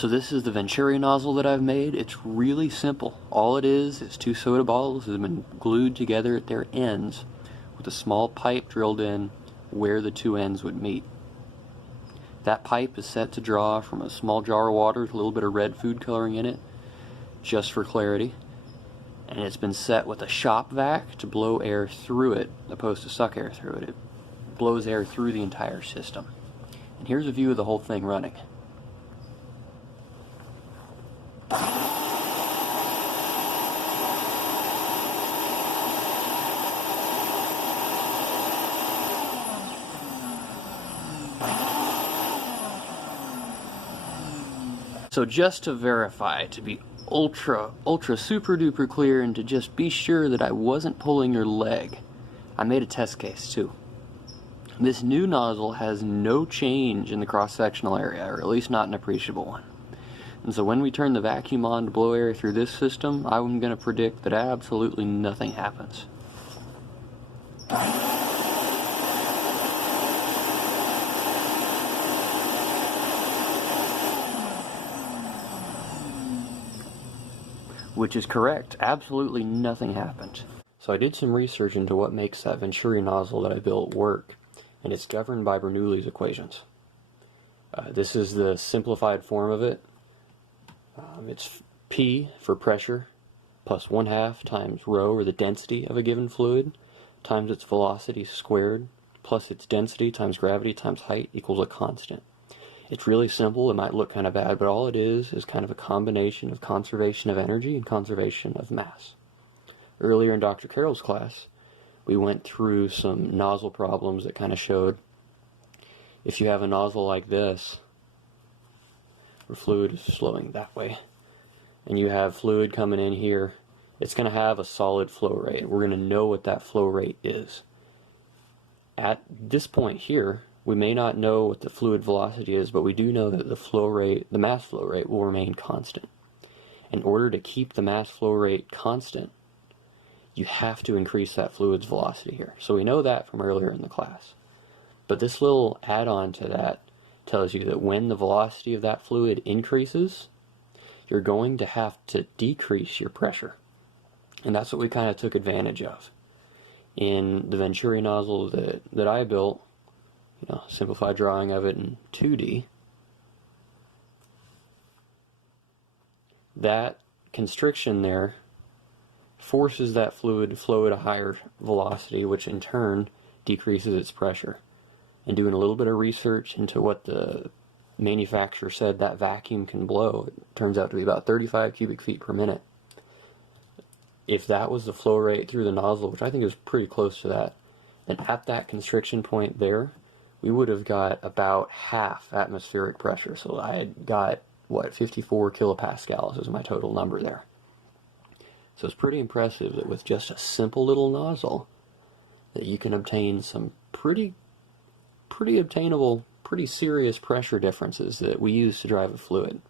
So this is the Venturi nozzle that I've made. It's really simple. All it is 2 soda bottles that have been glued together at their ends with a small pipe drilled in where the 2 ends would meet. That pipe is set to draw from a small jar of water with a little bit of red food coloring in it, just for clarity. And it's been set with a shop vac to blow air through it, opposed to suck air through it. It blows air through the entire system. And here's a view of the whole thing running. So just to verify, to be ultra super duper clear, and to just be sure that I wasn't pulling your leg, I made a test case too. This new nozzle has no change in the cross-sectional area, or at least not an appreciable one. And so when we turn the vacuum on to blow air through this system, I'm going to predict that absolutely nothing happens. Which is correct. Absolutely nothing happened. So I did some research into what makes that Venturi nozzle that I built work, and it's governed by Bernoulli's equations. This is the simplified form of it. It's P for pressure plus 1/2 times rho, or the density of a given fluid, times its velocity squared plus its density times gravity times height equals a constant. It's really simple. It might look kind of bad, but all it is kind of a combination of conservation of energy and conservation of mass. Earlier in Dr. Carroll's class, we went through some nozzle problems that kind of showed if you have a nozzle like this, where fluid is flowing that way, and you have fluid coming in here, it's going to have a solid flow rate. We're going to know what that flow rate is. At this point here, we may not know what the fluid velocity is, but we do know that the flow rate, the mass flow rate, will remain constant. In order to keep the mass flow rate constant, you have to increase that fluid's velocity here. So we know that from earlier in the class. But this little add-on to that tells you that when the velocity of that fluid increases, you're going to have to decrease your pressure. And that's what we kind of took advantage of. In the Venturi nozzle that I built, simplified drawing of it in 2D, that constriction there forces that fluid to flow at a higher velocity, which in turn decreases its pressure. And doing a little bit of research into what the manufacturer said that vacuum can blow, it turns out to be about 35 cubic feet per minute. If that was the flow rate through the nozzle, which I think is pretty close to that, then at that constriction point there, we would have got about half atmospheric pressure. So I had got, 54 kilopascals is my total number there. So it's pretty impressive that with just a simple little nozzle, that you can obtain some pretty obtainable, pretty serious pressure differences that we use to drive a fluid.